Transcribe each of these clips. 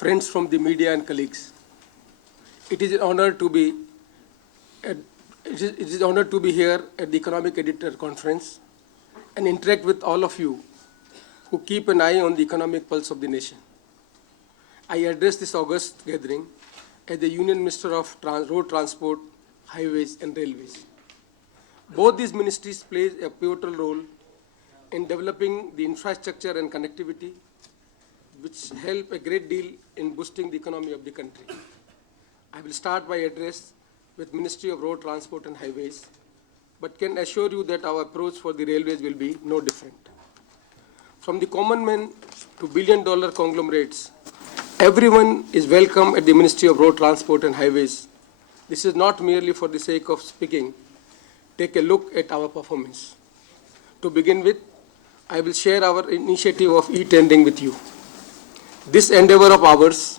friends from the media and colleagues. It is an honor to be here at the Economic Editor Conference and interact with all of you who keep an eye on the economic pulse of the nation. I address this August gathering as the Union Minister of Road Transport, Highways and Railways. Both these ministries play a pivotal role in developing the infrastructure and connectivity, which help a great deal in boosting the economy of the country. I will start my address with Ministry of Road Transport and Highways, but can assure you that our approach for the railways will be no different. From the common man to billion-dollar conglomerates, everyone is welcome at the Ministry of Road Transport and Highways. This is not merely for the sake of speaking. Take a look at our performance. To begin with, I will share our initiative of e-tendering with you. This endeavor of ours,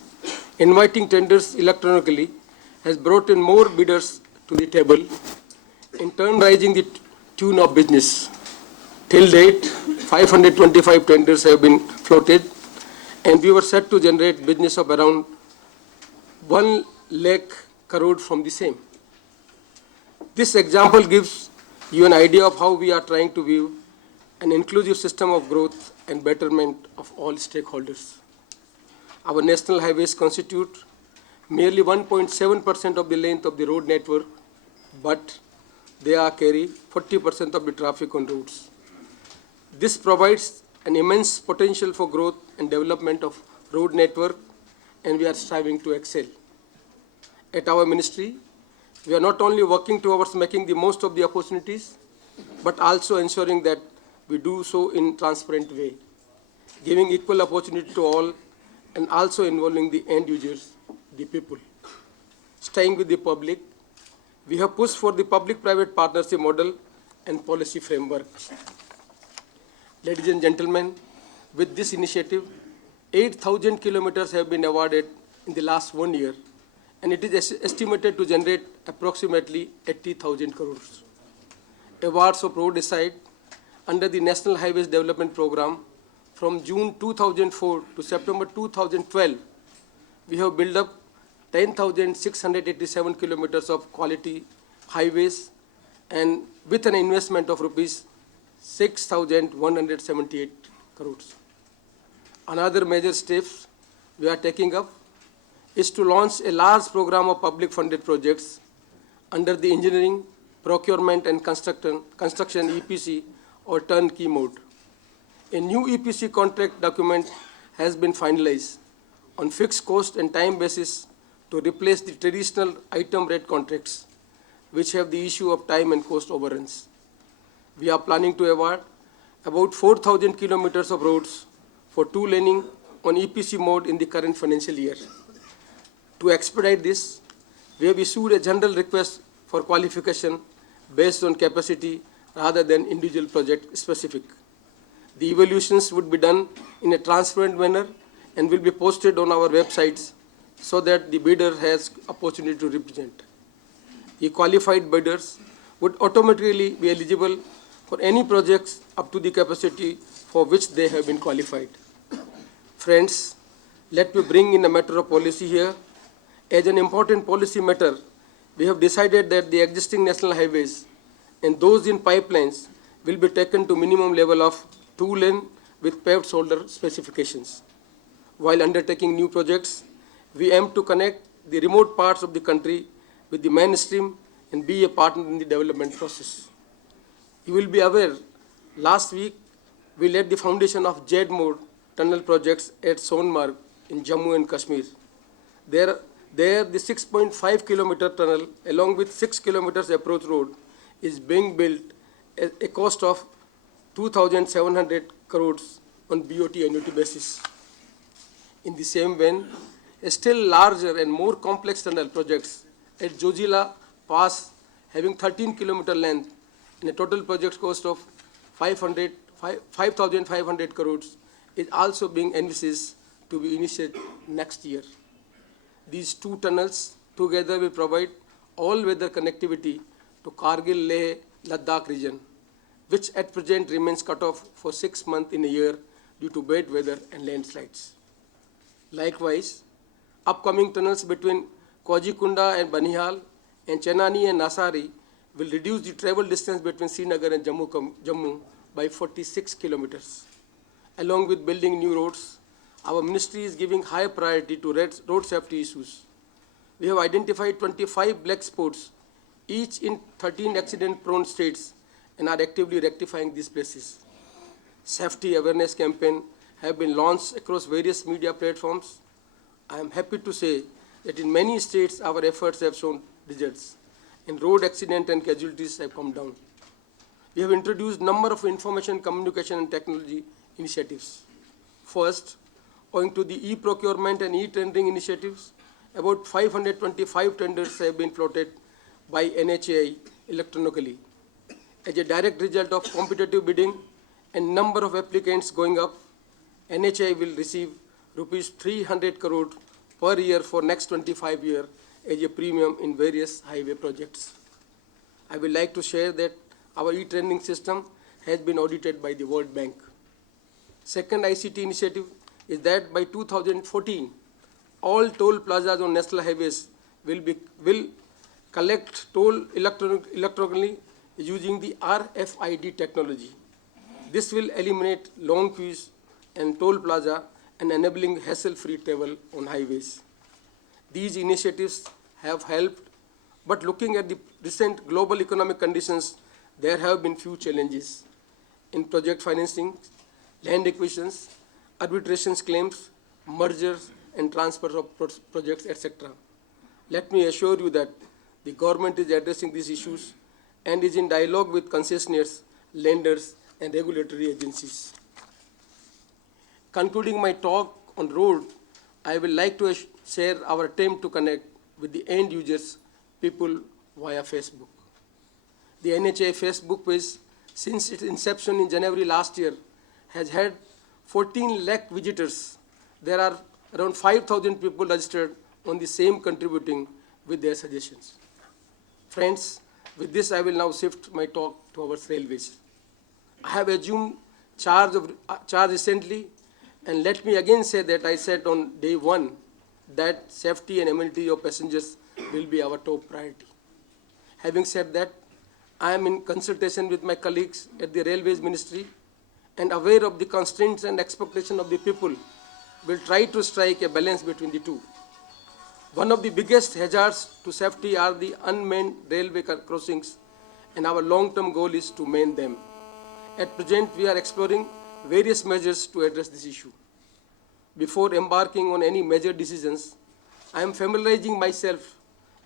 inviting tenders electronically, has brought in more bidders to the table, in turn raising the tune of business. Till date, 525 tenders have been floated, and we were set to generate business of around 1 lakh crore from the same. This example gives you an idea of how we are trying to view an inclusive system of growth and betterment of all stakeholders. Our national highways constitute merely 1.7% of the length of the road network, but they carry 40% of the traffic on roads. This provides an immense potential for growth and development of road network, and we are striving to excel. At our ministry, we are not only working towards making the most of the opportunities, but also ensuring that we do so in a transparent way, giving equal opportunity to all and also involving the end users, the people. Staying with the public, we have pushed for the public-private partnership model and policy framework. Ladies and gentlemen, with this initiative, 8,000 kilometers have been awarded in the last 1 year, and it is estimated to generate approximately 80,000 crores. Awards of road aside, under the National Highways Development Program, from June 2004 to September 2012, we have built up 10,687 kilometers of quality highways, and with an investment of rupees 6,178 crores. Another major steps we are taking up is to launch a large program of public funded projects under the engineering, procurement and construction EPC or turnkey mode. A new EPC contract document has been finalized on fixed cost and time basis to replace the traditional item rate contracts, which have the issue of time and cost overruns. We are planning to award about 4,000 kilometers of roads for two-laning on EPC mode in the current financial year. To expedite this, we have issued a general request for qualification based on capacity rather than individual project specific. The evaluations would be done in a transparent manner and will be posted on our websites so that the bidder has opportunity to represent. The qualified bidders would automatically be eligible for any projects up to the capacity for which they have been qualified. Friends, let me bring in a matter of policy here. As an important policy matter, we have decided that the existing national highways and those in pipelines will be taken to minimum level of 2-lane with paved shoulder specifications. While undertaking new projects, we aim to connect the remote parts of the country with the mainstream and be a partner in the development process. You will be aware, last week we laid the foundation of JED mode tunnel projects at Sonmarg in Jammu and Kashmir. There the 6.5 kilometer tunnel along with 6 kilometers approach road is being built at a cost of 2,700 crores on BOT annuity basis. In the same vein, a still larger and more complex tunnel projects at Jojila Pass having 13 kilometer length and a total project cost of 5,500 crores is also being envisaged to be initiated next year. These two tunnels together will provide all-weather connectivity to Kargil, Leh, Ladakh region, which at present remains cut off for 6 months in a year due to bad weather and landslides. Likewise, Upcoming tunnels between Kojikunda and Banihal and Chenani and Nasari will reduce the travel distance between Srinagar and Jammu by 46 kilometers. Along with building new roads, our ministry is giving high priority to road safety issues. We have identified 25 black spots, each in 13 accident-prone states, and are actively rectifying these places. Safety awareness campaign have been launched across various media platforms. I am happy to say that in many states our efforts have shown results, and road accident and casualties have come down. We have introduced a number of information, communication, and technology initiatives. First, owing to the e-procurement and e-tendering initiatives, about 525 tenders have been floated by NHAI electronically. As a direct result of competitive bidding and number of applicants going up, NHAI will receive rupees 300 crore per year for next 25 years as a premium in various highway projects. I would like to share that our e-tendering system has been audited by the World Bank. Second ICT initiative is that by 2014, all toll plazas on national highways will collect toll electronically using the RFID technology. This will eliminate long queues and toll plaza and enabling hassle-free travel on highways. These initiatives have helped, but looking at the recent global economic conditions, there have been few challenges in project financing, land acquisitions, arbitrations claims, mergers, and transfer of projects, etc. Let me assure you that the government is addressing these issues and is in dialogue with concessionaires, lenders, and regulatory agencies. Concluding my talk on road, I will like to share our attempt to connect with the end users, people via Facebook. The NHAI Facebook page, since its inception in January last year, has had 14 lakh visitors. There are around 5,000 people registered on the same, contributing with their suggestions. Friends, with this I will now shift my talk towards railways. I have assumed charge recently, and let me again say that I said on day one that safety and amenity of passengers will be our top priority. Having said that, I am in consultation with my colleagues at the Railways Ministry and aware of the constraints and expectations of the people, will try to strike a balance between the two. One of the biggest hazards to safety are the unmanned railway crossings, and our long-term goal is to man them. At present, we are exploring various measures to address this issue. Before embarking on any major decisions, I am familiarizing myself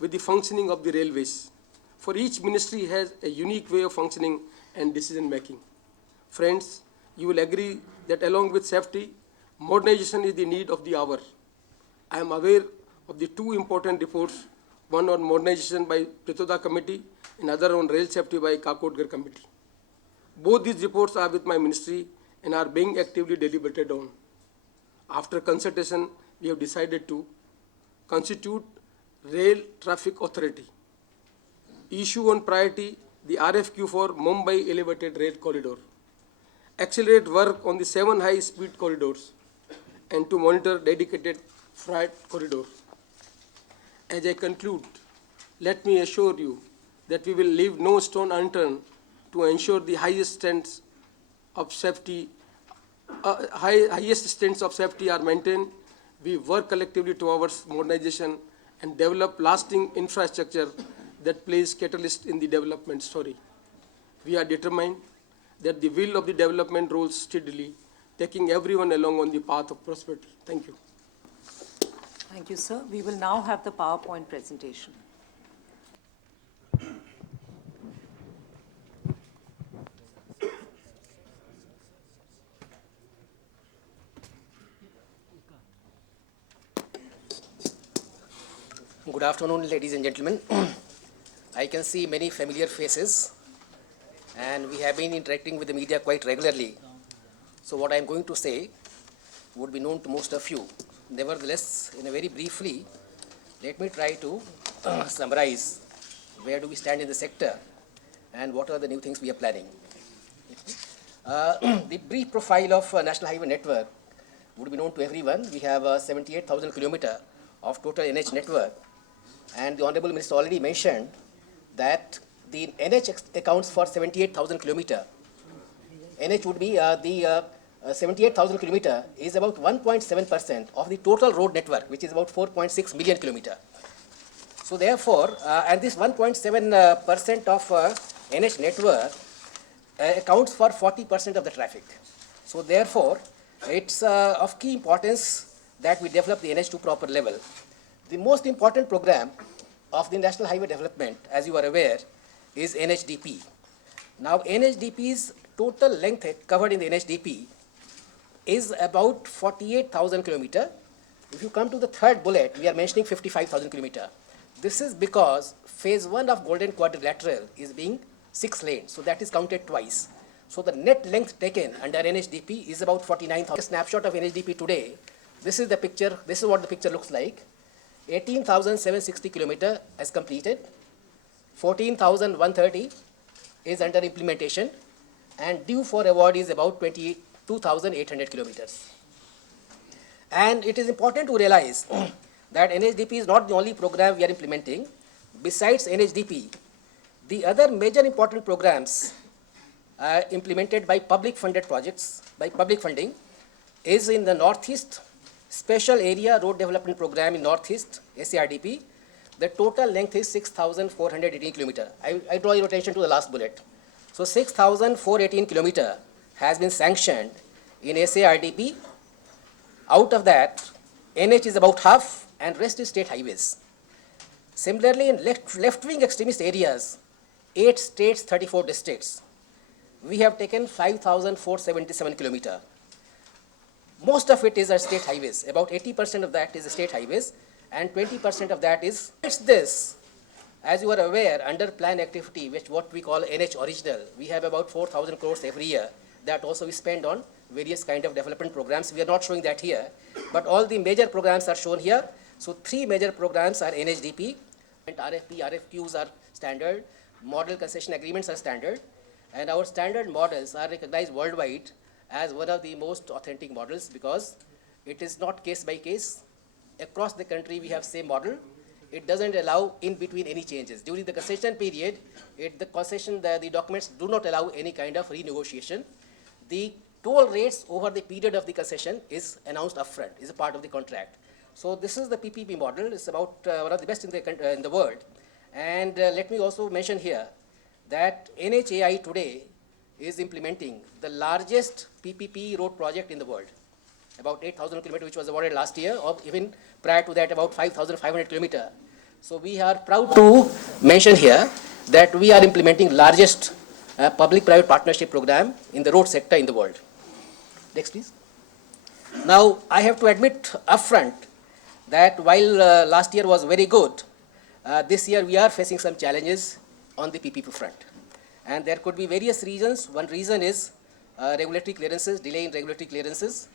with the functioning of the railways. For each ministry has a unique way of functioning and decision making. Friends, you will agree that along with safety, modernization is the need of the hour. I am aware of the two important reports, one on modernization by Pritoda Committee and other on rail safety by Kakotgar Committee. Both these reports are with my ministry and are being actively deliberated on. After consultation, we have decided to constitute Rail Traffic Authority, issue on priority the RFQ for Mumbai Elevated Rail Corridor, accelerate work on the 7 high-speed corridors, and to monitor dedicated freight corridor. As I conclude, let me assure you that we will leave no stone unturned to ensure the highest standards of safety are maintained. We work collectively towards modernization and develop lasting infrastructure that plays catalyst in the development story. We are determined that the wheel of the development rolls steadily, taking everyone along on the path of prosperity. Thank you. Thank you, sir. We will now have the PowerPoint presentation. Good afternoon, ladies and gentlemen. I can see many familiar faces, and we have been interacting with the media quite regularly. So what I am going to say would be known to most of you. Nevertheless, in a very briefly, let me try to summarize where do we stand in the sector and what are the new things we are planning. The brief profile of National Highway Network would be known to everyone. We have 78,000 kilometers of total NH network. And the Honorable Minister already mentioned that the NH accounts for 78,000 kilometer. NH would be 78,000 kilometer is about 1.7% of the total road network, which is about 4.6 million kilometer. So therefore, and this 1.7% of NH network accounts for 40% of the traffic. So therefore, it's of key importance that we develop the NH to proper level. The most important program of the National Highway Development, as you are aware, is NHDP. Now, NHDP's total length covered in the NHDP is about 48,000 kilometer. If you come to the third bullet, we are mentioning 55,000 kilometer. This is because phase 1 of Golden Quadrilateral is being 6 lanes, so that is counted twice. So the net length taken under NHDP is about 49,000. A snapshot of NHDP today. This is the picture. This is what the picture looks like. 18,760 kilometer as completed. 14,130 is under implementation, and due for award is about 22,800 kilometers. And it is important to realize that NHDP is not the only program we are implementing. Besides NHDP, the other major important programs implemented by public funded projects, by public funding, is in the Northeast Special Area Road Development Program in Northeast, SARDP. The total length is 6,418 kilometer. I draw your attention to the last bullet. So 6,418 kilometer has been sanctioned in SARDP. Out of that, NH is about half and rest is state highways. Similarly, in left-wing extremist areas, 8 states, 34 districts, we have taken 5,477 kilometer. Most of it is our state highways. About 80% of that is the state highways, and 20% of that is this. As you are aware, under plan activity, which what we call NH original, we have about 4,000 crores every year that also we spend on various kind of development programs. We are not showing that here, but all the major programs are shown here. So 3 major programs are NHDP, and RFP, RFQs are standard, model concession agreements are standard, and our standard models are recognized worldwide as one of the most authentic models because it is not case by case. Across the country we have same model. It doesn't allow in between any changes. During the concession period, the documents do not allow any kind of renegotiation. The toll rates over the period of the concession is announced upfront, is a part of the contract. So this is the PPP model. It's about one of the best in the world. And let me also mention here that NHAI today is implementing the largest PPP road project in the world, about 8,000 kilometers, which was awarded last year, or even prior to that, about 5,500 kilometers. So we are proud to mention here that we are implementing largest public-private partnership program in the road sector in the world. Next, please. Now, I have to admit upfront that while last year was very good, this year we are facing some challenges on the PPP front. And there could be various reasons. One reason is regulatory clearances, delay in regulatory clearances.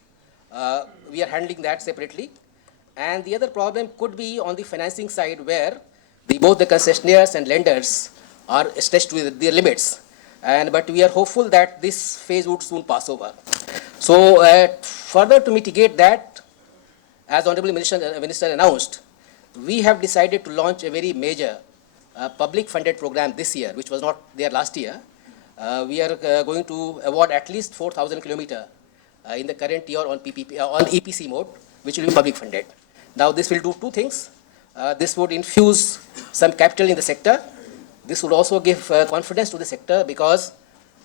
We are handling that separately. And the other problem could be on the financing side where both the concessionaires and lenders are stretched with their limits. But we are hopeful that this phase would soon pass over. So further to mitigate that, as Honorable Minister announced, we have decided to launch a very major public funded program this year, which was not there last year. We are going to award at least 4,000 kilometers in the current year on PPP, on EPC mode, which will be public funded. Now this will do 2 things. This would infuse some capital in the sector. This would also give confidence to the sector because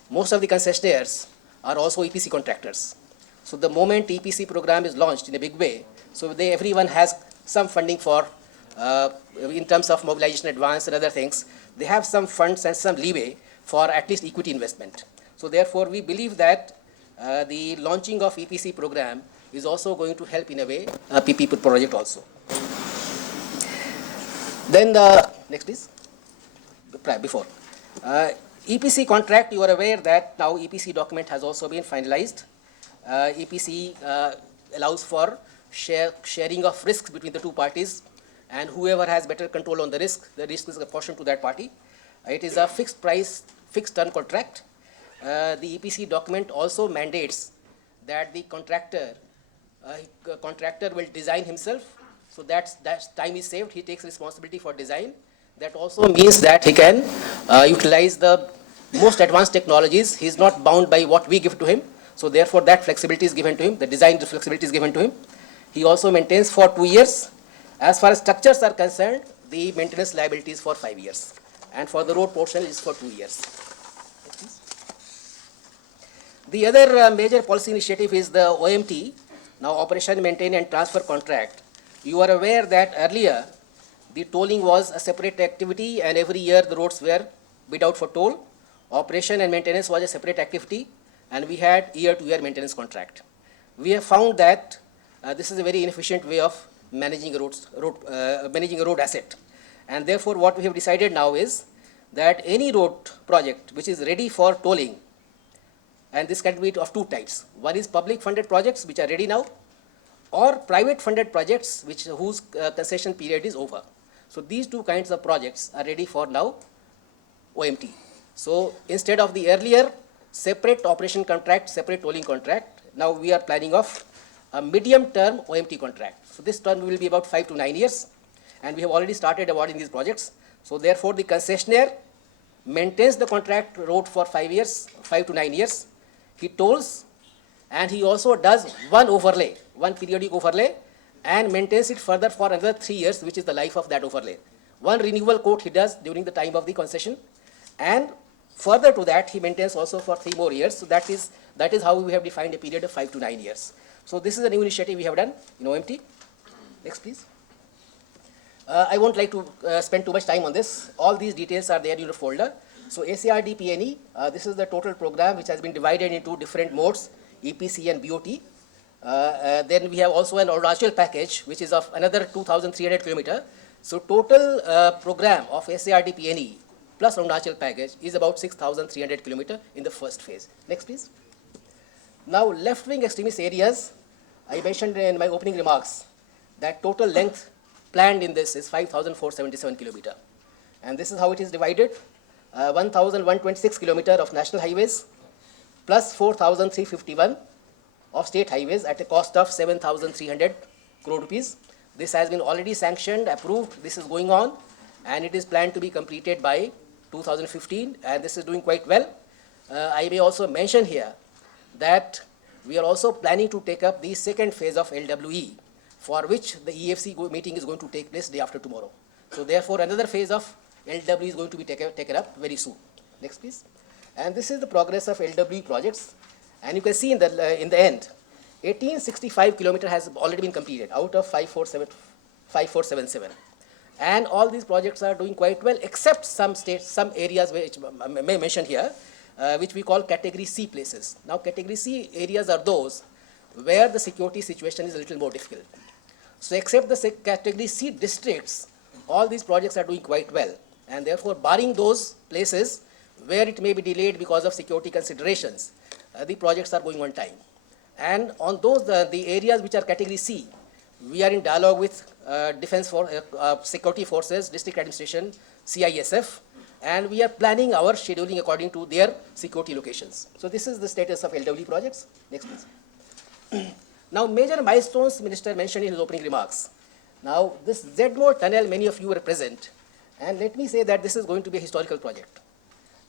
most of the concessionaires are also EPC contractors. So the moment EPC program is launched in a big way, so everyone has some funding for, in terms of mobilization advance and other things, they have some funds and some leeway for at least equity investment. So therefore, we believe that the launching of EPC program is also going to help in a way PPP project also. Then next please. Before EPC contract, you are aware that now EPC document has also been finalized. EPC allows for sharing of risks between the 2 parties, and whoever has better control on the risk is apportioned to that party. It is a fixed price, fixed term contract. The EPC document also mandates that the contractor will design himself. So that time is saved. He takes responsibility for design. That also means that he can utilize the most advanced technologies. He is not bound by what we give to him. So therefore, that flexibility is given to him. The design flexibility is given to him. He also maintains for 2 years. As far as structures are concerned, the maintenance liability is for 5 years. And for the road portion, it is for 2 years. The other major policy initiative is the OMT, now Operation, Maintain and Transfer Contract. You are aware that earlier the tolling was a separate activity and every year the roads were bid out for toll. Operation and maintenance was a separate activity and we had year-to-year maintenance contract. We have found that this is a very inefficient way of managing a road asset. And therefore what we have decided now is that any road project which is ready for tolling, and this can be of two types. One is public funded projects which are ready now, or private funded projects whose concession period is over. So these two kinds of projects are ready for now OMT. So instead of the earlier separate operation contract, separate tolling contract, now we are planning of a medium term OMT contract. So this term will be about 5 to 9 years and we have already started awarding these projects. So therefore the concessionaire maintains the contract road for 5 years, 5 to 9 years. He tolls and he also does one overlay, one periodic overlay and maintains it further for another 3 years, which is the life of that overlay. One renewal quote he does during the time of the concession and further to that he maintains also for 3 more years. So that is how we have defined a period of 5 to 9 years. So this is a new initiative we have done in OMT. Next please. I won't like to spend too much time on this. All these details are there in your folder. So ACRD PNE, this is the total program which has been divided into different modes, EPC and BOT. Then we have also an Arunachal package which is of another 2,300 kilometer. So total program of ACRD PNE plus Arunachal package is about 6,300 kilometer in the first phase. Next please. Now left wing extremist areas, I mentioned in my opening remarks that total length planned in this is 5,477 kilometer. And this is how it is divided. 1,126 kilometer of national highways plus 4,351 of state highways at a cost of 7,300 crore rupees. This has been already sanctioned, approved. This is going on and it is planned to be completed by 2015 and this is doing quite well. I may also mention here that we are also planning to take up the second phase of LWE for which the EFC meeting is going to take place day after tomorrow. So therefore another phase of LW is going to be taken up very soon. Next please. And this is the progress of LW projects. And you can see in the end, 1865 kilometer has already been completed out of 5477. And all these projects are doing quite well except some areas which I may mention here, which we call category C places. Now category C areas are those where the security situation is a little more difficult. So except the category C districts, all these projects are doing quite well. And therefore, barring those places where it may be delayed because of security considerations, the projects are going on time. And on those, the areas which are category C, we are in dialogue with security forces, district administration, CISF, and we are planning our scheduling according to their security locations. So this is the status of LW projects. Next please. Now major milestones Minister mentioned in his opening remarks. Now this Zedmore tunnel, many of you were present. And let me say that this is going to be a historical project.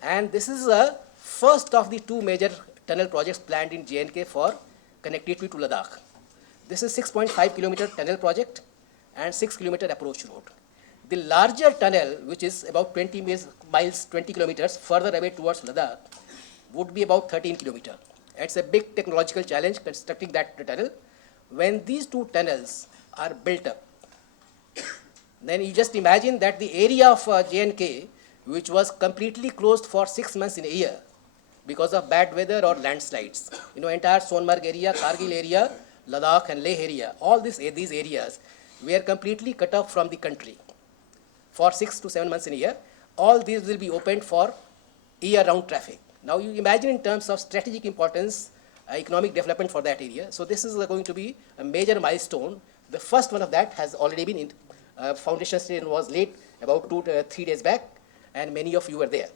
And this is the first of the 2 major tunnel projects planned in J&K for connectivity to Ladakh. This is 6.5 kilometer tunnel project and 6 kilometer approach road. The larger tunnel, which is about 20 miles, 20 kilometers further away towards Ladakh, would be about 13 kilometers. It's a big technological challenge constructing that tunnel. When these 2 tunnels are built up, then you just imagine that the area of J&K, which was completely closed for 6 months in a year because of bad weather or landslides, entire Sonmarg area, Kargil area, Ladakh and Leh area, all these areas were completely cut off from the country for 6 to 7 months in a year. All these will be opened for year-round traffic. Now you imagine in terms of strategic importance, economic development for that area. So this is going to be a major milestone. The first one of that has already been foundation stone was laid about 2 to 3 days back, and many of you were there.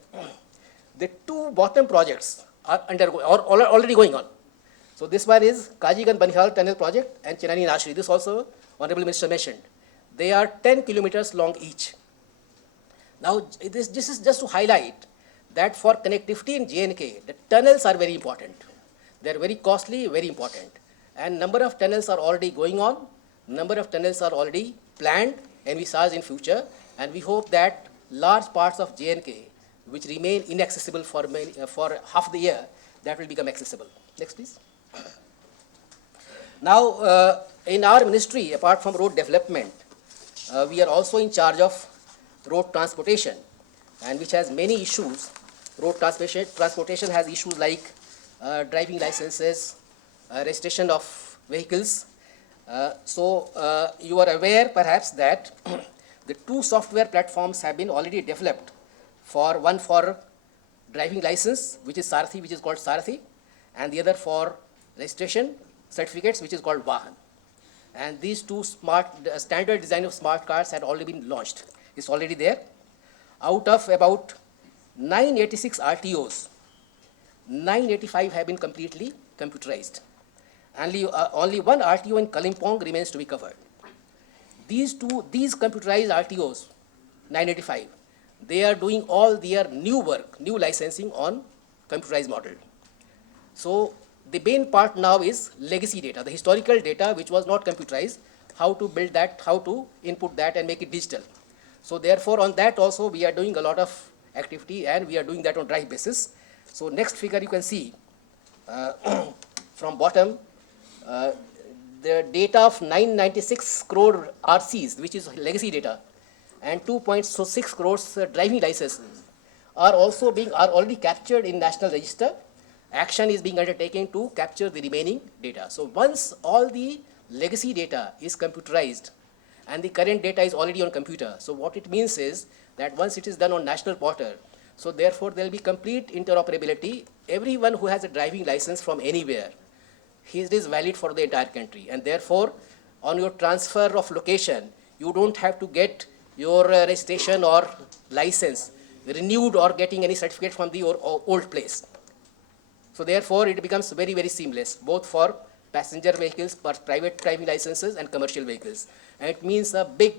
The 2 bottom projects are already going on. So this one is Kajigan Banihal Tunnel Project and Chenani Nashri. This also Honorable Minister mentioned. They are 10 kilometers long each. Now, this is just to highlight that for connectivity in J&K, the tunnels are very important. They are very costly, very important. And number of tunnels are already going on, number of tunnels are already planned, envisaged in future, and we hope that large parts of J&K, which remain inaccessible for half the year, that will become accessible. Next, please. Now, in our ministry, apart from road development, we are also in charge of road transportation, and which has many issues. Road transportation has issues like driving licenses, registration of vehicles. You are aware perhaps that the two software platforms have been already developed, one for driving license, which is Sarathi, which is called Sarathi, and the other for registration certificates, which is called Vahan. And these two standard design of smart cards had already been launched. It's already there. Out of about 986 RTOs, 985 have been completely computerized. Only one RTO in Kalimpong remains to be covered. These computerized RTOs, 985, they are doing all their new work, new licensing on computerized model. So the main part now is legacy data, the historical data which was not computerized, how to build that, how to input that and make it digital. So therefore, on that also we are doing a lot of activity, and we are doing that on drive basis. So next figure you can see from bottom, the data of 996 crore RCs, which is legacy data, and 2.6 crores driving licenses are already captured in National Register. Action is being undertaken to capture the remaining data. So once all the legacy data is computerized and the current data is already on computer, so what it means is that once it is done on national portal, so therefore there will be complete interoperability. Everyone who has a driving license from anywhere, it is valid for the entire country, and therefore on your transfer of location, you don't have to get your registration or license renewed or getting any certificate from the old place. So therefore it becomes very, very seamless, both for passenger vehicles, private driving licenses and commercial vehicles. And it means a big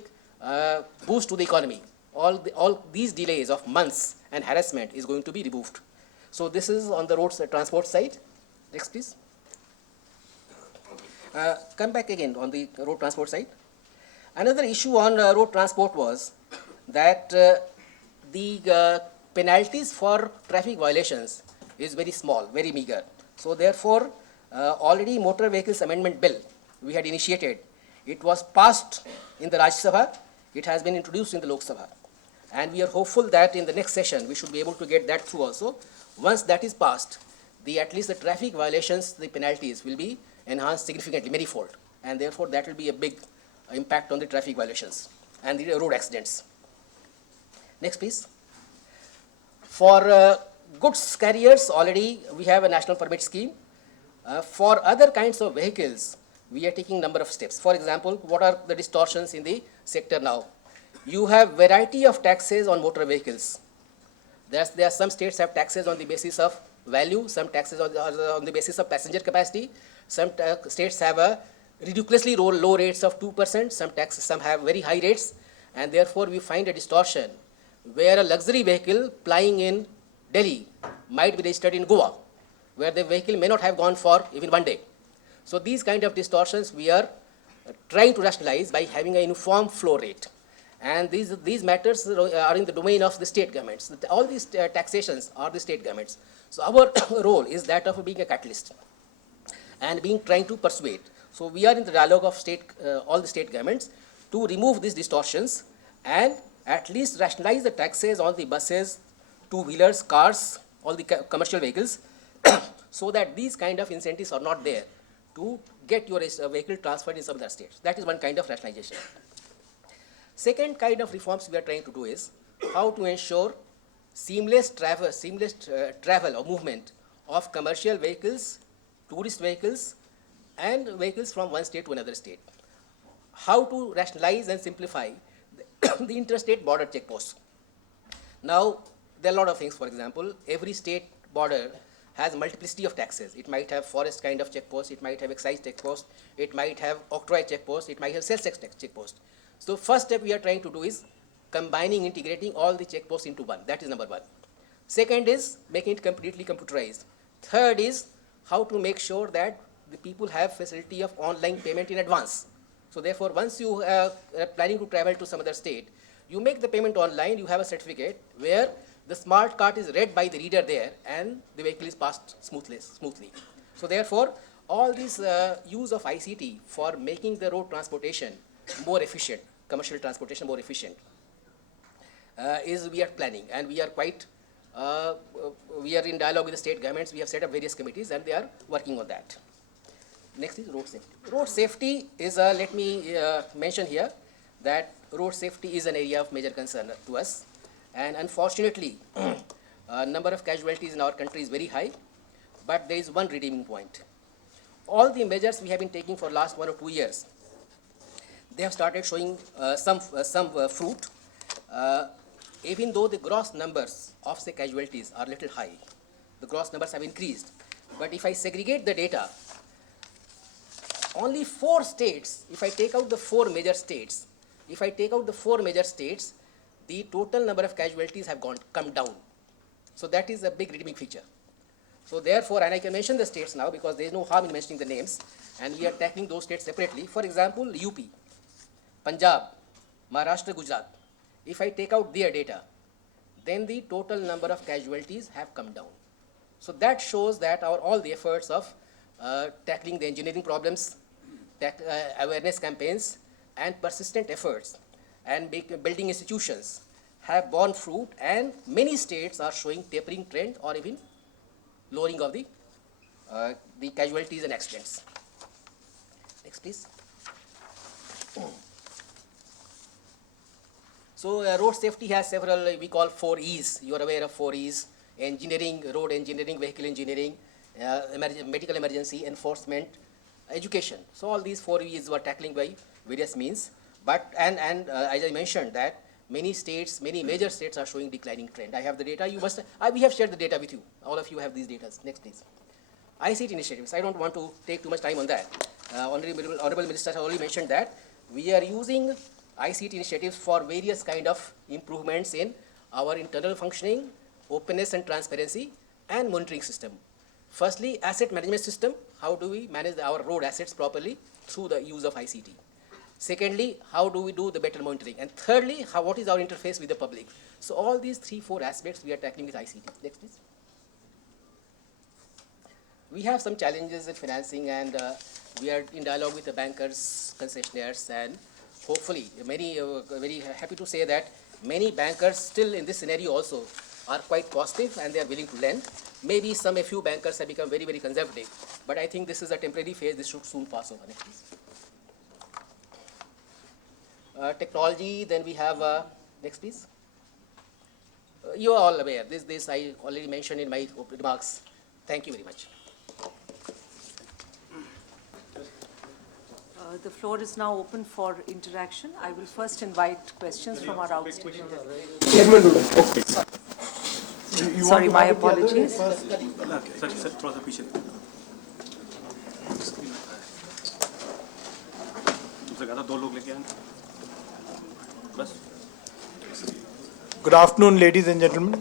boost to the economy. All these delays of months and harassment is going to be removed. So this is on the roads transport side. Next, please. Come back again on the road transport side. Another issue on road transport was that the penalties for traffic violations is very small, very meager. So therefore, already Motor Vehicles Amendment Bill we had initiated. It was passed in the Rajya Sabha. It has been introduced in the Lok Sabha. And we are hopeful that in the next session, we should be able to get that through also. Once that is passed, at least the traffic violations, the penalties will be enhanced significantly, manyfold. And therefore, that will be a big impact on the traffic violations and the road accidents. Next, please. For goods carriers, already we have a national permit scheme. For other kinds of vehicles, we are taking number of steps. For example, what are the distortions in the sector now? You have variety of taxes on motor vehicles. There are some states have taxes on the basis of value, some taxes on the basis of passenger capacity. Some states have a ridiculously low rates of 2%. Some have very high rates, and therefore we find a distortion where a luxury vehicle plying in Delhi might be registered in Goa, where the vehicle may not have gone for even one day. So these kind of distortions we are trying to rationalize by having a uniform flow rate. And these matters are in the domain of the state governments. All these taxations are the state governments. So our role is that of being a catalyst and trying to persuade. So we are in the dialogue of all the state governments to remove these distortions and at least rationalize the taxes on the buses, two-wheelers, cars, all the commercial vehicles, so that these kind of incentives are not there to get your vehicle transferred in some other states. That is one kind of rationalization. Second kind of reforms we are trying to do is how to ensure seamless travel or movement of commercial vehicles, tourist vehicles, and vehicles from one state to another state. How to rationalize and simplify the interstate border checkposts. Now, there are a lot of things. For example, every state border has multiplicity of taxes. It might have forest kind of checkpost, it might have excise checkpost, it might have octroi checkpost, it might have sales tax checkpost. So first step we are trying to do is combining, integrating all the checkposts into one. That is number one. Second is making it completely computerized. Third is how to make sure that the people have facility of online payment in advance. So therefore, once you are planning to travel to some other state, you make the payment online, you have a certificate where the smart card is read by the reader there and the vehicle is passed smoothly. So therefore, all this use of ICT for making the road transportation more efficient, commercial transportation more efficient, is we are planning, and we are quite, we are in dialogue with the state governments. We have set up various committees and they are working on that. Next is road safety. Road safety is, let me mention here that road safety is an area of major concern to us. And unfortunately, number of casualties in our country is very high, but there is one redeeming point. All the measures we have been taking for last 1 or 2 years, they have started showing some fruit, even though the gross numbers of say casualties are little high. The gross numbers have increased. But if I segregate the data, only 4 states, if I take out the 4 major states, the total number of casualties have come down. So that is a big redeeming feature. So therefore, and I can mention the states now because there is no harm in mentioning the names, and we are tackling those states separately. For example, UP, Punjab, Maharashtra, Gujarat. If I take out their data, then the total number of casualties have come down. So that shows that all the efforts of tackling the engineering problems, awareness campaigns, and persistent efforts and building institutions have borne fruit, and many states are showing tapering trend or even lowering of the casualties and accidents. Next, please. So road safety has several, we call 4 E's. You are aware of 4 E's: engineering, road engineering, vehicle engineering, medical emergency, enforcement, education. So all these 4 E's were tackling by various means. But, and as I mentioned that many states, many major states are showing declining trend. I have the data. You must, we have shared the data with you. All of you have these data. Next, please. ICT initiatives. I don't want to take too much time on that. Honorable Minister has already mentioned that we are using ICT initiatives for various kind of improvements in our internal functioning, openness and transparency, and monitoring system. Firstly, asset management system. How do we manage our road assets properly through the use of ICT? Secondly, how do we do the better monitoring? And thirdly, what is our interface with the public? So all these 3-4 aspects we are tackling with ICT. Next, please. We have some challenges in financing, and we are in dialogue with the bankers, concessionaires, and hopefully, very happy to say that many bankers still in this scenario also are quite positive and they are willing to lend. Maybe a few bankers have become very, very conservative, but I think this is a temporary phase. This should soon pass over. Next, please. Technology, then we have, next please. You are all aware, this I already mentioned in my remarks. Thank you very much. The floor is now open for interaction. I will first invite questions from our outstanding. Sorry, my apologies. Good afternoon, ladies and gentlemen.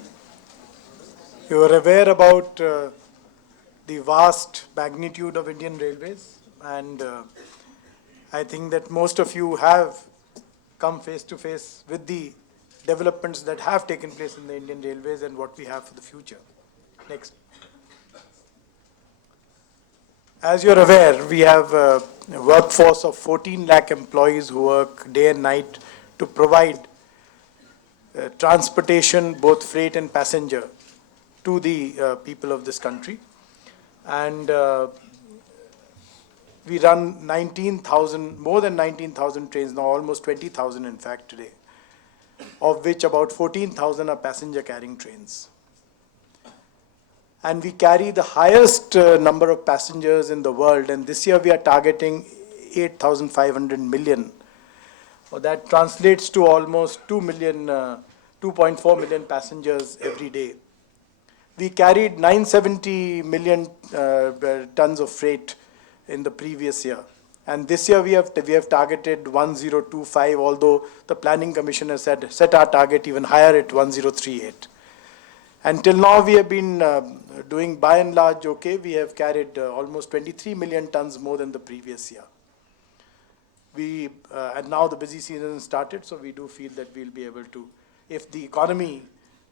You are aware about the vast magnitude of Indian Railways, and I think that most of you have come face to face with the developments that have taken place in the Indian Railways and what we have for the future. Next. As you're aware, we have a workforce of 14 lakh employees who work day and night to provide transportation, both freight and passenger, to the people of this country. And we run more than 19,000 trains, now almost 20,000 in fact today, of which about 14,000 are passenger carrying trains. And we carry the highest number of passengers in the world, and this year we are targeting 8,500 million. Well, that translates to almost 2.4 million passengers every day. We carried 970 million tons of freight in the previous year. And this year we have targeted 1025, although the Planning Commission has set our target even higher at 1038. Until now, we have been doing by and large okay. We have carried almost 23 million tons more than the previous year. And now the busy season started, so we do feel that we'll be able to, if the economy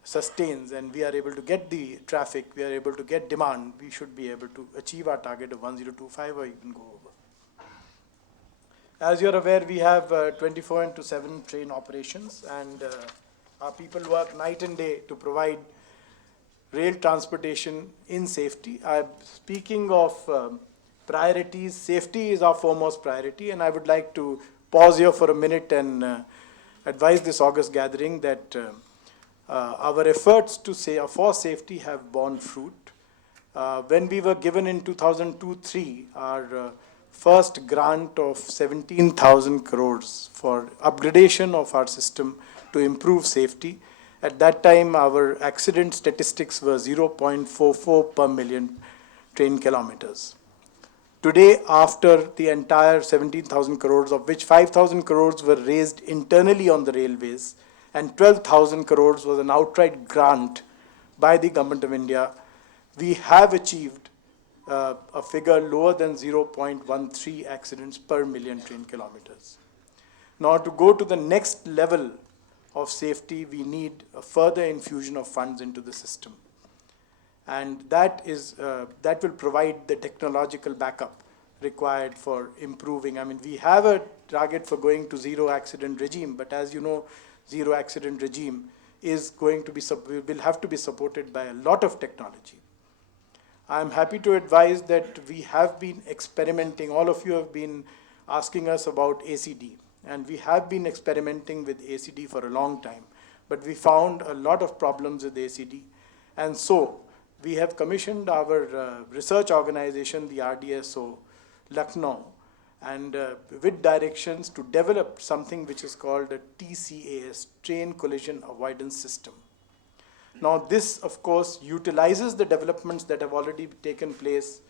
sustains and we are able to get the traffic, we are able to get demand, we should be able to achieve our target of 1025 or even go over. As you're aware, we have 24/7 train operations, and our people work night and day to provide rail transportation in safety. Speaking of priorities, safety is our foremost priority, and I would like to pause here for a minute and advise this August gathering that our efforts for safety have borne fruit. When we were given in 2002-03 our first grant of 17,000 crores for upgradation of our system to improve safety, at that time our accident statistics were 0.44 per million train kilometers. Today, after the entire 17,000 crores, of which 5,000 crores were raised internally on the railways, and 12,000 crores was an outright grant by the Government of India, we have achieved a figure lower than 0.13 accidents per million train kilometers. Now, to go to the next level of safety, we need a further infusion of funds into the system. And that will provide the technological backup required for improving. I mean, we have a target for going to zero accident regime, but as you know, zero accident regime is going to be, will have to be supported by a lot of technology. I'm happy to advise that we have been experimenting. All of you have been asking us about ACD, and we have been experimenting with ACD for a long time, but we found a lot of problems with ACD. And so we have commissioned our research organization, the RDSO, Lucknow, and with directions to develop something which is called a TCAS, Train Collision Avoidance System. Now this, of course, utilizes the developments that have already taken place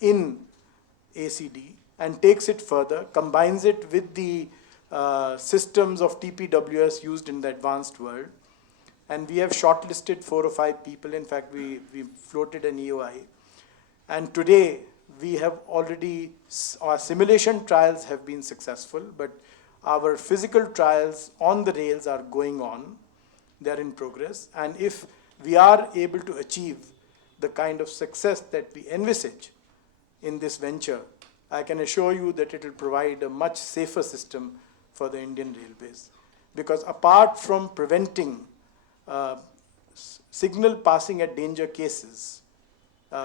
in ACD and takes it further, combines it with the systems of TPWS used in the advanced world. And we have shortlisted 4 or 5 people. In fact, we floated an EOI. And today, we have already, our simulation trials have been successful, but our physical trials on the rails are going on. They're in progress. And if we are able to achieve the kind of success that we envisage in this venture, I can assure you that it will provide a much safer system for the Indian Railways. Because apart from preventing signal passing at danger cases,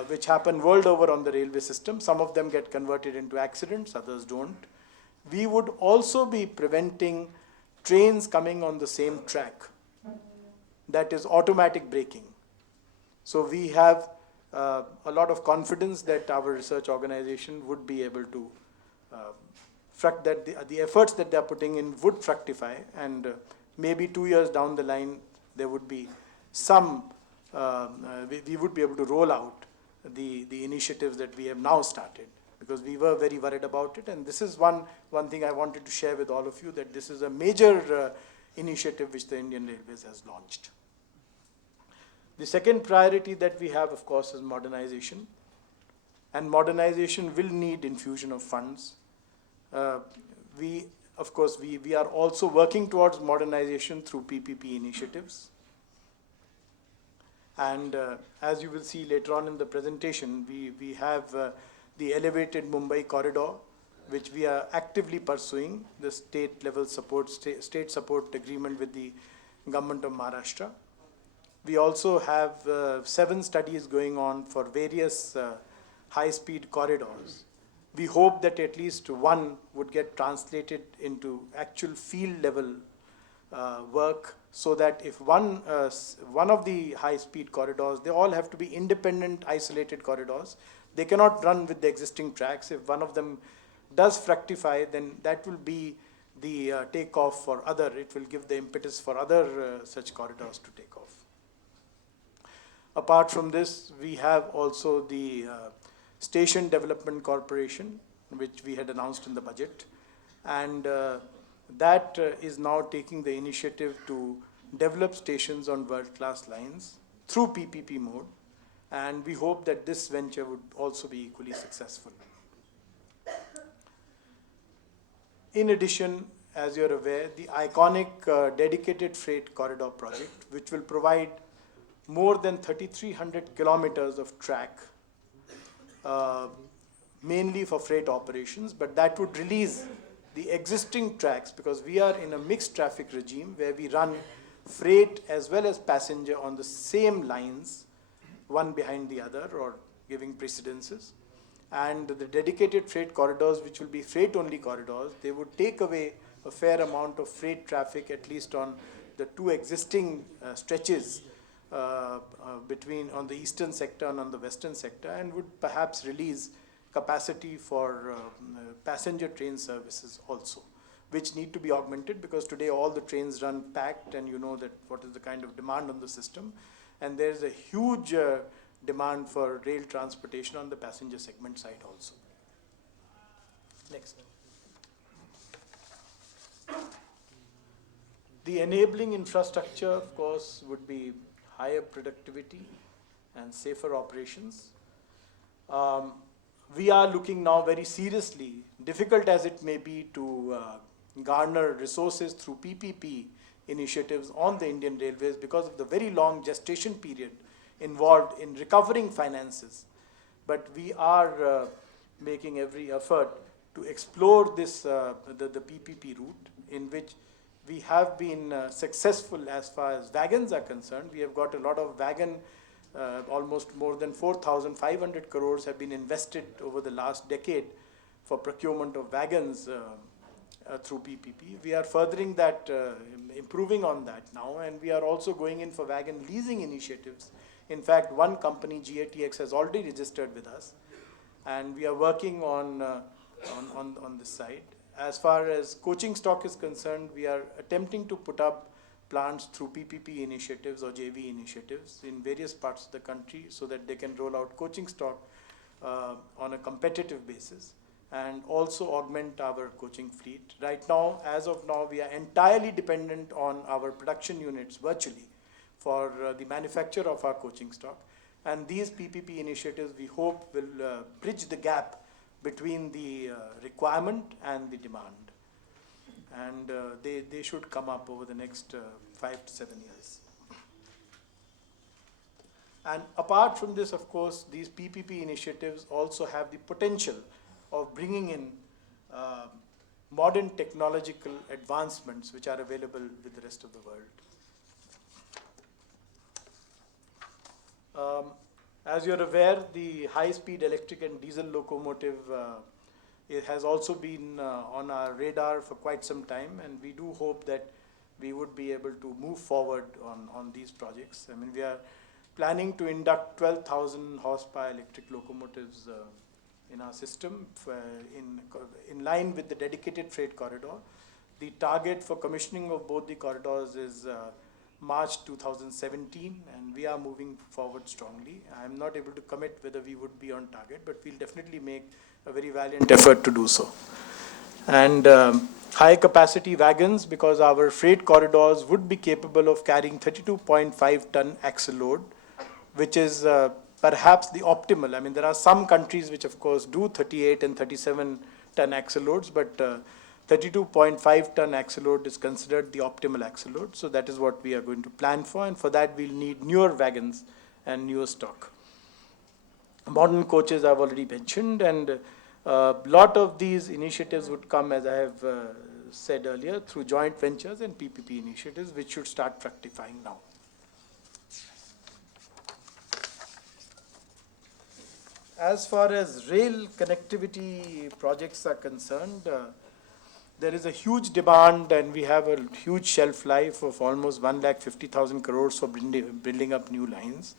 which happen world over on the railway system, some of them get converted into accidents, others don't. We would also be preventing trains coming on the same track. That is automatic braking. So we have a lot of confidence that our research organization would be able to, that the efforts that they're putting in would fructify, and maybe 2 years down the line, there would be some, we would be able to roll out the initiatives that we have now started, because we were very worried about it. And this is one thing I wanted to share with all of you, that this is a major initiative which the Indian Railways has launched. The second priority that we have, of course, is modernization. And modernization will need infusion of funds. Of course, we are also working towards modernization through PPP initiatives. And as you will see later on in the presentation, we have the elevated Mumbai corridor, which we are actively pursuing, the state support agreement with the government of Maharashtra. We also have 7 studies going on for various high-speed corridors. We hope that at least one would get translated into actual field-level work, so that if one of the high-speed corridors, they all have to be independent, isolated corridors. They cannot run with the existing tracks. If one of them does fructify, then that will be the takeoff for other. It will give the impetus for other such corridors to take off. Apart from this, we have also the Station Development Corporation, which we had announced in the budget. And that is now taking the initiative to develop stations on world-class lines through PPP mode. And we hope that this venture would also be equally successful. In addition, as you're aware, the iconic dedicated freight corridor project, which will provide more than 3,300 kilometers of track, mainly for freight operations, but that would release the existing tracks, because we are in a mixed traffic regime where we run freight as well as passenger on the same lines, one behind the other or giving precedences. And the dedicated freight corridors, which will be freight-only corridors, they would take away a fair amount of freight traffic, at least on the two existing stretches between on the eastern sector and on the western sector, and would perhaps release capacity for passenger train services also, which need to be augmented, because today all the trains run packed, and you know that what is the kind of demand on the system. And there is a huge demand for rail transportation on the passenger segment side also. Next. The enabling infrastructure, of course, would be higher productivity and safer operations. We are looking now very seriously, difficult as it may be, to garner resources through PPP initiatives on the Indian Railways because of the very long gestation period involved in recovering finances. But we are making every effort to explore this, the PPP route, in which we have been successful as far as wagons are concerned. We have got a lot of wagon, almost more than 4,500 crores have been invested over the last decade for procurement of wagons through PPP. We are furthering that, improving on that now, and we are also going in for wagon leasing initiatives. In fact, one company, GATX, has already registered with us, and we are working on this side. As far as coaching stock is concerned, we are attempting to put up plants through PPP initiatives or JV initiatives in various parts of the country so that they can roll out coaching stock on a competitive basis, and also augment our coaching fleet. Right now, as of now, we are entirely dependent on our production units virtually for the manufacture of our coaching stock. And these PPP initiatives, we hope, will bridge the gap between the requirement and the demand. And they should come up over the next 5 to 7 years. And apart from this, of course, these PPP initiatives also have the potential of bringing in modern technological advancements which are available with the rest of the world. As you're aware, the high-speed electric and diesel locomotive it has also been on our radar for quite some time, and we do hope that we would be able to move forward on these projects. I mean, we are planning to induct 12,000 horsepower electric locomotives in our system in line with the dedicated freight corridor. The target for commissioning of both the corridors is March 2017, and we are moving forward strongly. I am not able to commit whether we would be on target, but we'll definitely make a very valiant effort to do so. And high capacity wagons, because our freight corridors would be capable of carrying 32.5 ton axle load, which is perhaps the optimal. I mean, there are some countries which of course do 38 and 37 ton axle loads, but 32.5 ton axle load is considered the optimal axle load. So that is what we are going to plan for, and for that we'll need newer wagons and newer stock. Modern coaches I've already mentioned, and a lot of these initiatives would come, as I have said earlier, through joint ventures and PPP initiatives, which should start fructifying now. As far as rail connectivity projects are concerned, there is a huge demand, and we have a huge shelf life of almost 1,50,000 crores for building up new lines.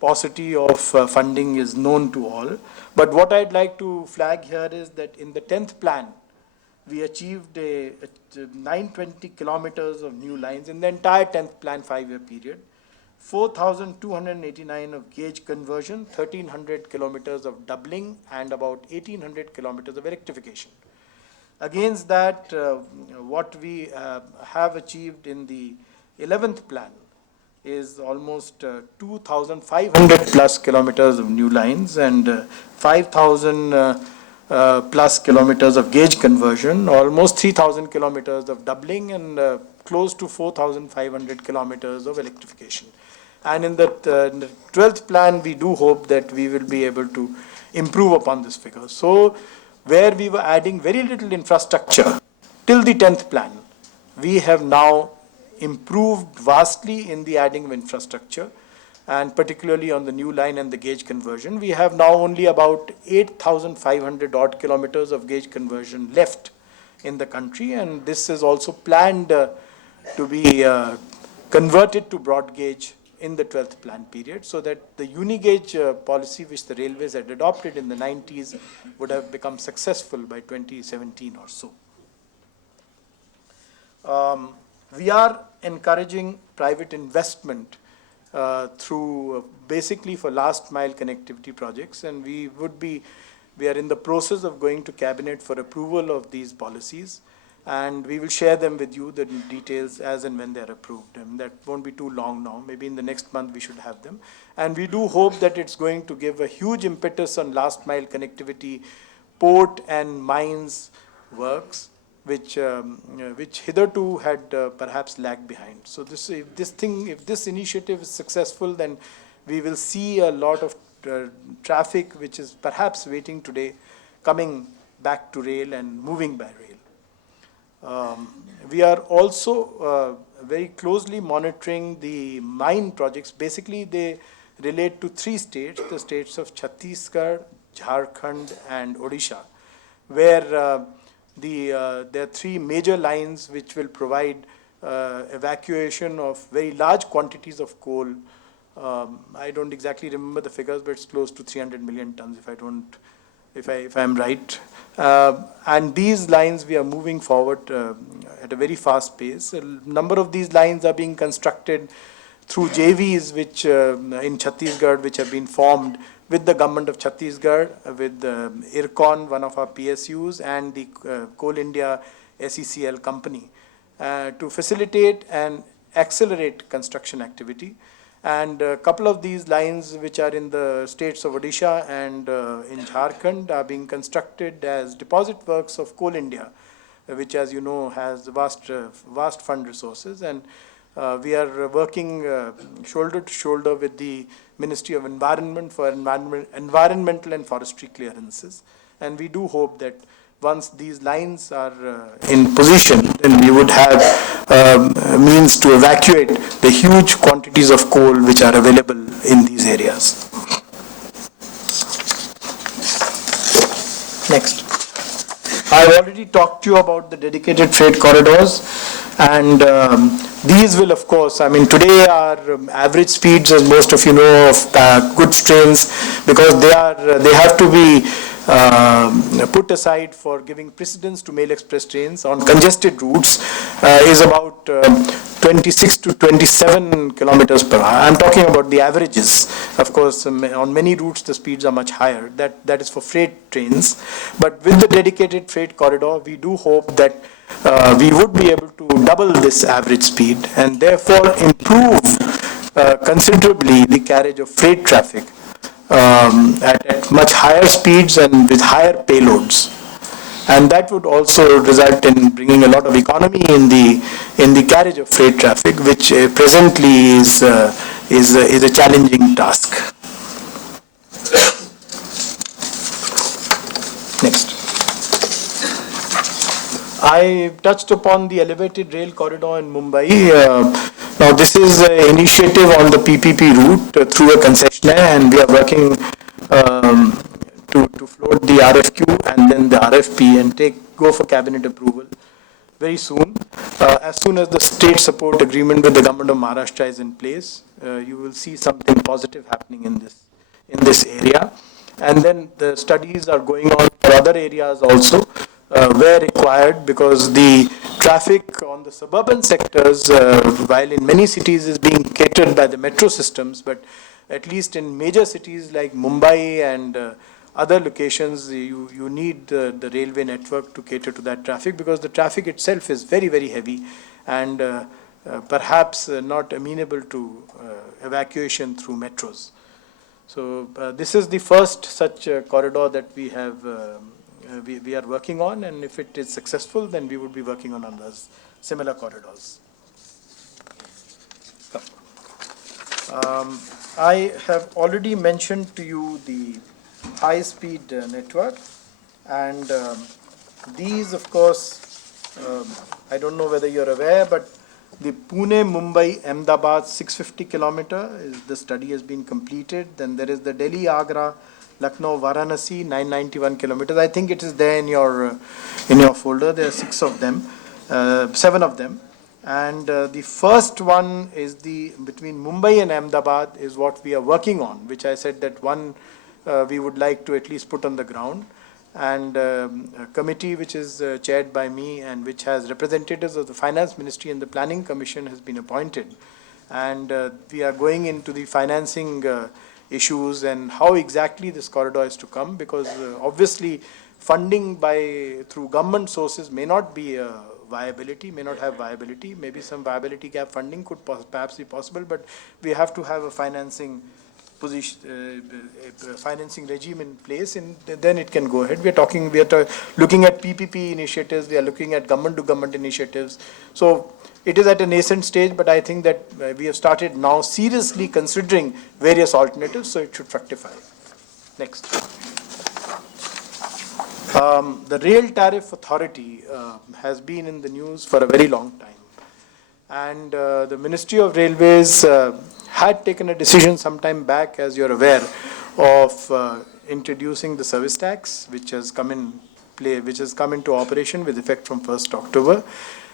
Paucity of funding is known to all. But what I'd like to flag here is that in the 10th plan, we achieved a 920 kilometers of new lines in the entire 10th plan 5-year period. 4,289 of gauge conversion, 1,300 kilometers of doubling, and about 1,800 kilometers of electrification. Against that, what we have achieved in the 11th plan is almost 2,500 plus kilometers of new lines and 5,000 plus kilometers of gauge conversion, almost 3,000 kilometers of doubling, and close to 4,500 kilometers of electrification. And in the 12th plan, we do hope that we will be able to improve upon this figure. So, where we were adding very little infrastructure till the 10th plan, we have now improved vastly in the adding of infrastructure, and particularly on the new line and the gauge conversion. We have now only about 8,500 odd kilometers of gauge conversion left in the country, and this is also planned to be converted to broad gauge in the 12th plan period, so that the uni-gauge policy which the railways had adopted in the 90s would have become successful by 2017 or so. We are encouraging private investment through basically for last mile connectivity projects, and we are in the process of going to cabinet for approval of these policies, and we will share them with you, the details, as and when they are approved. And that won't be too long now. Maybe in the next month we should have them. And we do hope that it's going to give a huge impetus on last mile connectivity, port and mines works, which hitherto had perhaps lagged behind. So if this initiative is successful, then we will see a lot of traffic which is perhaps waiting today coming back to rail and moving by rail. We are also very closely monitoring the mine projects. Basically, they relate to three states, the states of Chhattisgarh, Jharkhand, and Odisha, where there are three major lines which will provide evacuation of very large quantities of coal. I don't exactly remember the figures, but it's close to 300 million tons if I'm right. And these lines we are moving forward at a very fast pace. A number of these lines are being constructed through JVs which in Chhattisgarh, which have been formed with the government of Chhattisgarh, with IRCON, one of our PSUs, and the Coal India SECL company to facilitate and accelerate construction activity. And a couple of these lines which are in the states of Odisha and in Jharkhand are being constructed as deposit works of Coal India, which, as you know, has vast fund resources. And we are working shoulder to shoulder with the Ministry of Environment for environmental and forestry clearances. And we do hope that once these lines are in position, then we would have means to evacuate the huge quantities of coal which are available in these areas. Next. I've already talked to you about the dedicated freight corridors, and these will, of course, I mean, today our average speeds, as most of you know, of goods trains, because they have to be put aside for giving precedence to mail express trains on congested routes, is about 26 to 27 kilometers per hour. I'm talking about the averages. Of course, on many routes the speeds are much higher. That is for freight trains. But with the dedicated freight corridor, we do hope that we would be able to double this average speed and therefore improve considerably the carriage of freight traffic at much higher speeds and with higher payloads. And that would also result in bringing a lot of economy in the carriage of freight traffic, which presently is a challenging task. Next. I touched upon the elevated rail corridor in Mumbai. Now this is an initiative on the PPP route through a concessionaire, and we are working to float the RFQ and then the RFP and go for cabinet approval very soon. As soon as the state support agreement with the government of Maharashtra is in place, you will see something positive happening in this area. And then the studies are going on for other areas also where required, because the traffic on the suburban sectors, while in many cities is being catered by the metro systems, but at least in major cities like Mumbai and other locations, you need the railway network to cater to that traffic, because the traffic itself is very, very heavy and perhaps not amenable to evacuation through metros. So this is the first such corridor that we have, we are working on, and if it is successful, then we would be working on others, similar corridors. I have already mentioned to you the high-speed network, and these, of course, I don't know whether you're aware, but the Pune-Mumbai-Ahmedabad 650 kilometer, the study has been completed. Then there is the Delhi-Agra-Lucknow-Varanasi 991 kilometers. I think it is there in your folder. There are 7 of them. And the first one is between Mumbai and Ahmedabad is what we are working on, which I said that we would like to at least put on the ground. And a committee which is chaired by me and which has representatives of the Finance Ministry and the Planning Commission has been appointed. And we are going into the financing issues and how exactly this corridor is to come, because obviously funding through government sources may not be viability, may not have viability. Maybe some viability gap funding could perhaps be possible, but we have to have a financing financing regime in place, and then it can go ahead. We are looking at PPP initiatives, we are looking at government-to-government initiatives. So it is at a nascent stage, but I think that we have started now seriously considering various alternatives, so it should fructify. Next. The Rail Tariff Authority has been in the news for a very long time. And the Ministry of Railways had taken a decision some time back, as you're aware, of introducing the service tax, which has come into operation with effect from 1st October,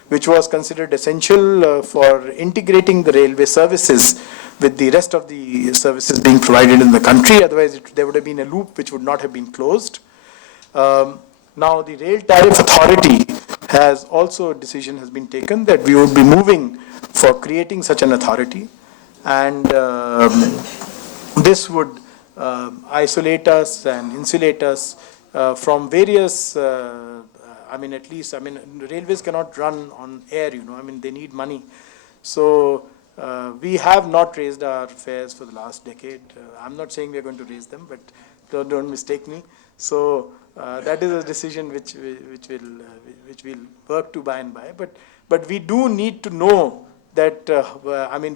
which was considered essential for integrating the railway services with the rest of the services being provided in the country. Otherwise, there would have been a loop which would not have been closed. Now, the Rail Tariff Authority has also a decision has been taken that we would be moving for creating such an authority, and this would isolate us and insulate us from various, railways cannot run on air, they need money. So we have not raised our fares for the last decade. I'm not saying we're going to raise them, but don't mistake me. So that is a decision which we'll work to by and by. But we do need to know that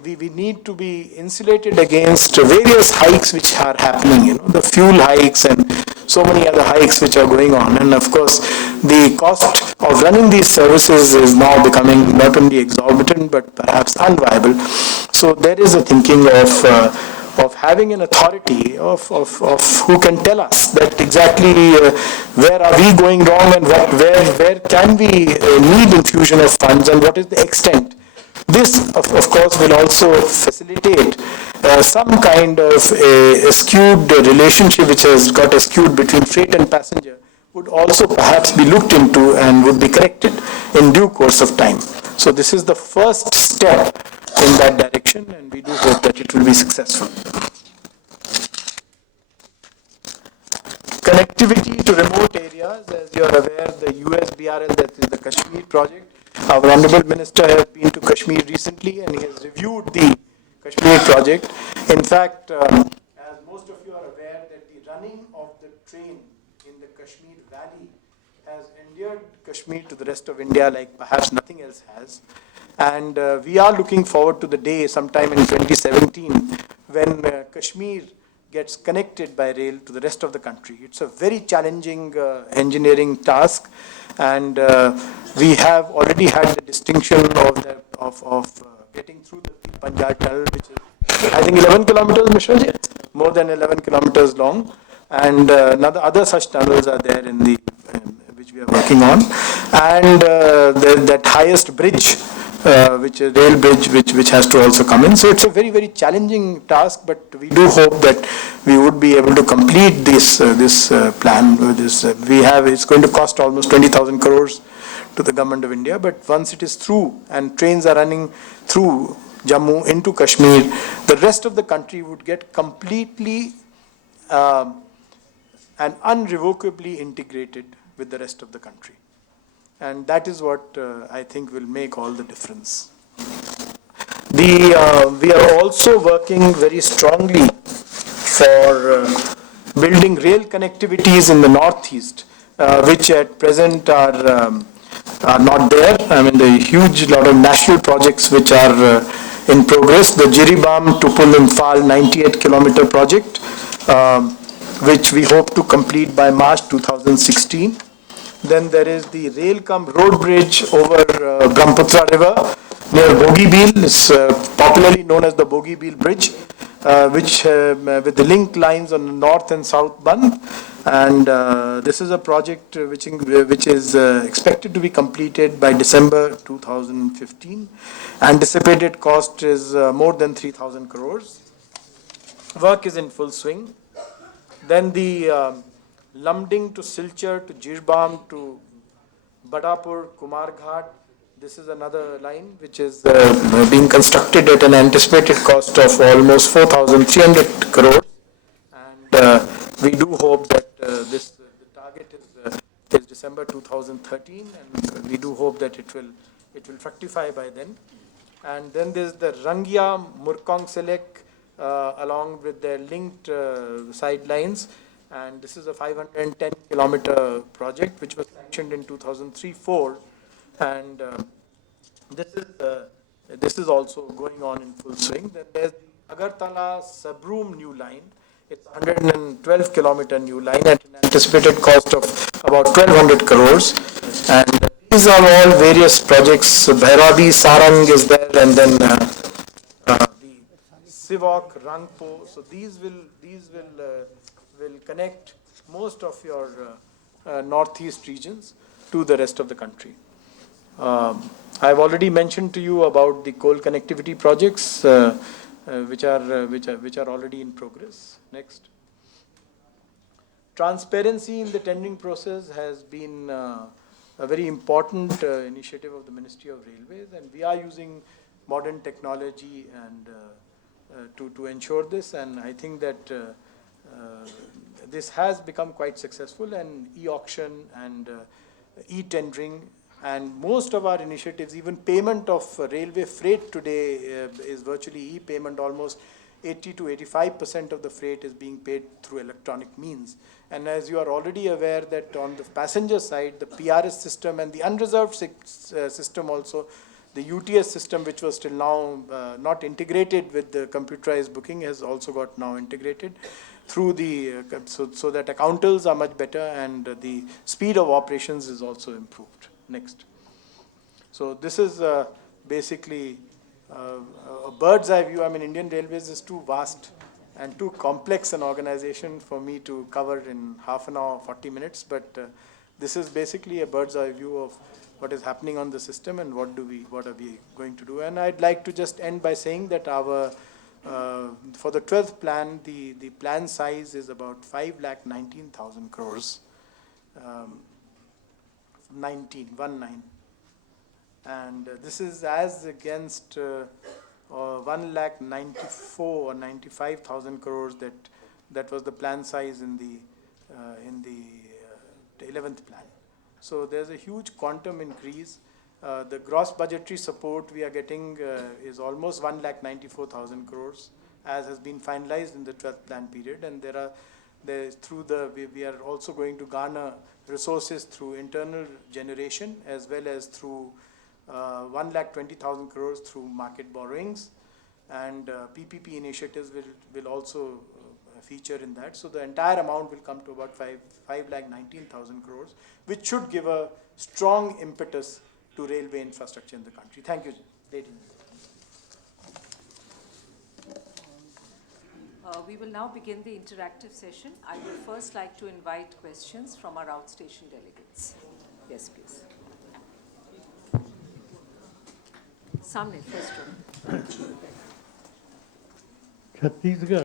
we need to be insulated against various hikes which are happening. The fuel hikes and so many other hikes which are going on. And of course, the cost of running these services is now becoming not only exorbitant but perhaps unviable. So there is a thinking of having an authority of who can tell us that exactly where are we going wrong and where can we need infusion of funds and what is the extent. This, of course, will also facilitate some kind of a skewed relationship which has got skewed between freight and passenger, would also perhaps be looked into and would be corrected in due course of time. So this is the first step in that direction, and we do hope that it will be successful. Connectivity to remote areas, as you are aware, the USBRL, that is the Kashmir project. Our Honorable Minister has been to Kashmir recently and he has reviewed the Kashmir project. In fact, as most of you are aware, that the running of the train in the Kashmir Valley has endeared Kashmir to the rest of India like perhaps nothing else has. And we are looking forward to the day sometime in 2017 when Kashmir gets connected by rail to the rest of the country. It's a very challenging engineering task, and we have already had the distinction of getting through the Punjab tunnel, which is, I think, 11 kilometers, Mishra ji? More than 11 kilometers long, and other such tunnels are there in the which we are working on, and that highest bridge, which is rail bridge, which has to also come in. So it's a very, very challenging task, but we do hope that we would be able to complete this plan. It's going to cost almost 20,000 crores to the government of India. But once it is through and trains are running through Jammu into Kashmir, the rest of the country would get completely and unrevocably integrated with the rest of the country. And that is what I think will make all the difference. We are also working very strongly for building rail connectivities in the northeast, which at present are not there. I mean, the huge lot of national projects which are in progress. The Jiribam Tupul Imphal 98-kilometer project, which we hope to complete by March 2016. Then there is the rail cum road bridge over Brahmaputra River near Bogibeel. It's popularly known as the Bogibeel Bridge, which with the link lines on the north and south bund. And this is a project which is expected to be completed by December 2015. Anticipated cost is more than 3,000 crores. Work is in full swing. Then the Lumding to Silchar to Jirbam to Badapur, Kumarghat. This is another line which is being constructed at an anticipated cost of almost 4,300 crores. And we do hope that the target is December 2013, and we do hope that it will fructify by then. And then there's the Rangia Murkong Selek along with their linked sidelines. And this is a 510-kilometer project which was sanctioned in 2003-04, and this is also going on in full swing. Then there's the Agartala Sabroom new line. It's 112-kilometer new line at an anticipated cost of about 1,200 crores. And these are all various projects. Bhairavi, Sarang is there, and then the Sivok, Rangpo. So these will connect most of your northeast regions to the rest of the country. I've already mentioned to you about the coal connectivity projects, which are already in progress. Next. Transparency in the tendering process has been a very important initiative of the Ministry of Railways, and we are using modern technology and to ensure this. And I think that this has become quite successful, and e-auction and e-tendering and most of our initiatives, even payment of railway freight today is virtually e-payment. Almost 80 to 85% of the freight is being paid through electronic means. And as you are already aware that on the passenger side, the PRS system and the unreserved system also, the UTS system, which was till now not integrated with the computerized booking, has also got now integrated through the, so that accountants are much better, and the speed of operations is also improved. Next. So this is basically a bird's eye view. I mean, Indian Railways is too vast and too complex an organization for me to cover in half an hour, 40 minutes. But this is basically a bird's eye view of what is happening on the system and what are we going to do. And I'd like to just end by saying that our for the 12th plan, the plan size is about 5,19,000 crores. 19. And this is as against 1,94,000 or 95,000 crores that was the plan size in the 11th plan. So there's a huge quantum increase. The gross budgetary support we are getting is almost 1,94,000 crores, as has been finalized in the 12th plan period. And we are also going to garner resources through internal generation as well as through 1,20,000 crores through market borrowings, and PPP initiatives will also feature in that. So the entire amount will come to about 5,19,000 crores, which should give a strong impetus to railway infrastructure in the country. Thank you, ladies and gentlemen. We will now begin the interactive session. I would first like to invite questions from our outstation delegates. Yes, please. Samne, first one. Chhattisgarh